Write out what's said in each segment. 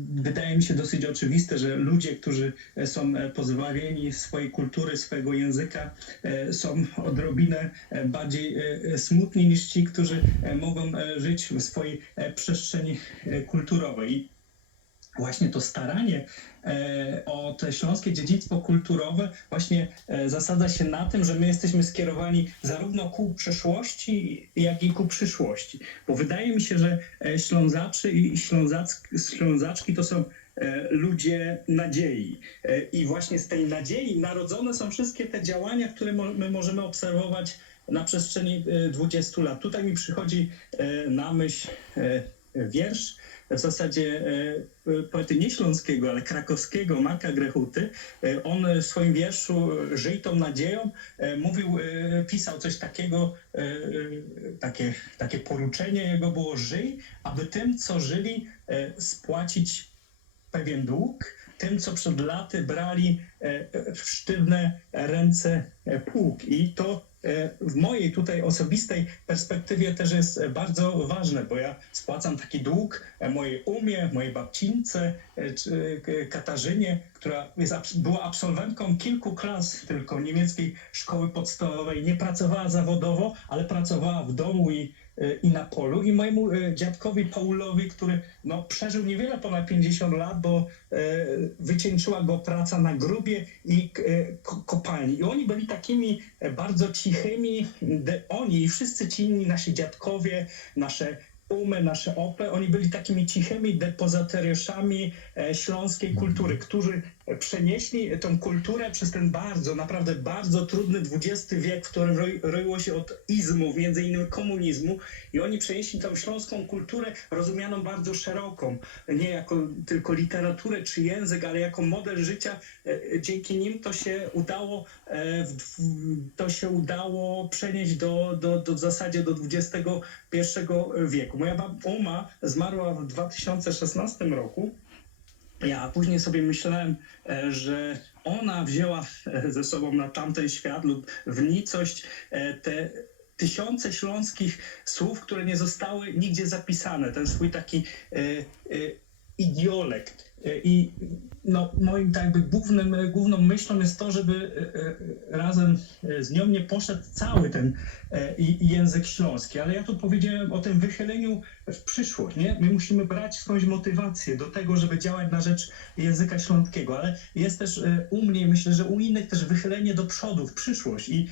Wydaje mi się dosyć oczywiste, że ludzie, którzy są e, pozbawieni swojej kultury, swojego języka, e, są odrobinę e, bardziej e, smutni niż ci, którzy e, mogą e, żyć w swojej e, przestrzeni e, kulturowej. Właśnie to staranie e, o te śląskie dziedzictwo kulturowe właśnie e, zasadza się na tym, że my jesteśmy skierowani zarówno ku przeszłości, jak i ku przyszłości. Bo wydaje mi się, że e, Ślązaczy i Ślązaczki to są ludzie nadziei. I właśnie z tej nadziei narodzone są wszystkie te działania, które my możemy obserwować na przestrzeni e, 20 lat. Tutaj mi przychodzi na myśl wiersz w zasadzie e, poety nie śląskiego, ale krakowskiego, Marka Grechuty. E, On w swoim wierszu Żyj tą nadzieją e, mówił, pisał coś takiego, takie, takie poruczenie jego było żyj, aby tym, co żyli, spłacić pewien dług, tym, co przed laty brali w sztywne ręce pług. I to w mojej tutaj osobistej perspektywie też jest e, bardzo ważne, bo ja spłacam taki dług e, mojej umie, mojej babcince, e, czy e, Katarzynie, która jest, była absolwentką kilku klas tylko niemieckiej szkoły podstawowej. Nie pracowała zawodowo, ale pracowała w domu i, e, i na polu. I mojemu e, dziadkowi Paulowi, który no, przeżył niewiele ponad 50 lat, bo e, wycieńczyła go praca na grubie i e, ko- kopalni. I oni byli takimi e, bardzo cichymi, oni i wszyscy ci inni, nasi dziadkowie, nasze nasze opy, oni byli takimi cichymi depozytariuszami e, śląskiej kultury, którzy przenieśli tą kulturę przez ten bardzo, naprawdę bardzo trudny XX wiek, w którym roi- roiło się od izmów, między innymi komunizmu i oni przenieśli tą śląską kulturę rozumianą bardzo szeroką, nie jako tylko literaturę czy język, ale jako model życia. E, Dzięki nim to się udało, e, to się udało przenieść do, do, do w zasadzie do XXI wieku. Moja mama zmarła w 2016 roku. Ja później sobie myślałem, e, że ona wzięła e, ze sobą na tamten świat lub w nicość e, te tysiące śląskich słów, które nie zostały nigdzie zapisane. Ten swój taki idiolekt. E, I no, moim tak jakby głównym, główną myślą jest to, żeby e, e, razem z nią nie poszedł cały ten język śląski. Ale ja tu powiedziałem o tym wychyleniu w przyszłość. Nie? My musimy brać skądś motywację do tego, żeby działać na rzecz języka śląskiego, ale jest też u mnie, myślę, że u innych też wychylenie do przodu, w przyszłość i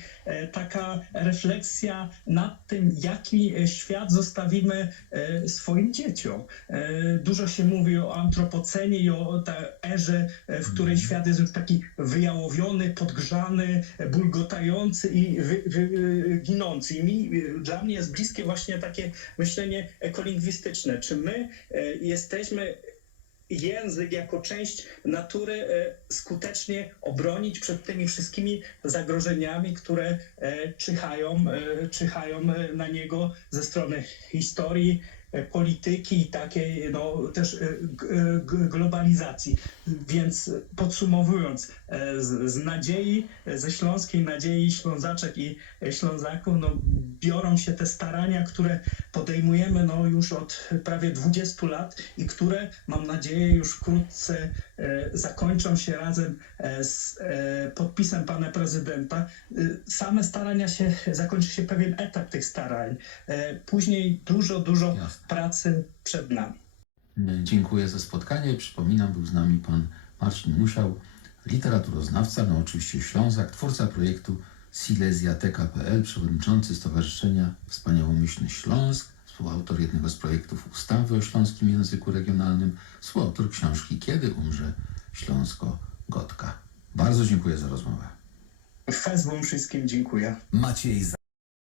taka refleksja nad tym, jaki świat zostawimy swoim dzieciom. Dużo się mówi o antropocenie i o tej erze, e, w której świat jest już taki wyjałowiony, podgrzany, bulgotający i wy, wy, e, ginący. I mi, e, dla mnie jest bliskie właśnie takie myślenie ekolingwistyczne. Czy my jesteśmy język jako część natury skutecznie obronić przed tymi wszystkimi zagrożeniami, które czyhają, czyhają na niego ze strony historii, polityki i takiej no, też e, e, globalizacji. Więc podsumowując, e, z, nadziei, e, ze śląskiej nadziei Ślązaczek i e, Ślązaków, no, biorą się te starania, które podejmujemy no, już od prawie 20 lat i które, mam nadzieję, już wkrótce e, zakończą się razem e, z e, podpisem pana prezydenta. E, same starania się, zakończy się pewien etap tych starań. E, później dużo, dużo Jasne. pracy przed nami. Dziękuję za spotkanie. Przypominam, był z nami pan Marcin Musiał, literaturoznawca, no oczywiście Ślązak, twórca projektu Silesiateka.pl, przewodniczący Stowarzyszenia Wspaniałomyślny Śląsk, współautor jednego z projektów ustawy o śląskim języku regionalnym, współautor książki Kiedy umrze Śląsko-Gotka. Bardzo dziękuję za rozmowę. Fez wam wszystkim dziękuję. Maciej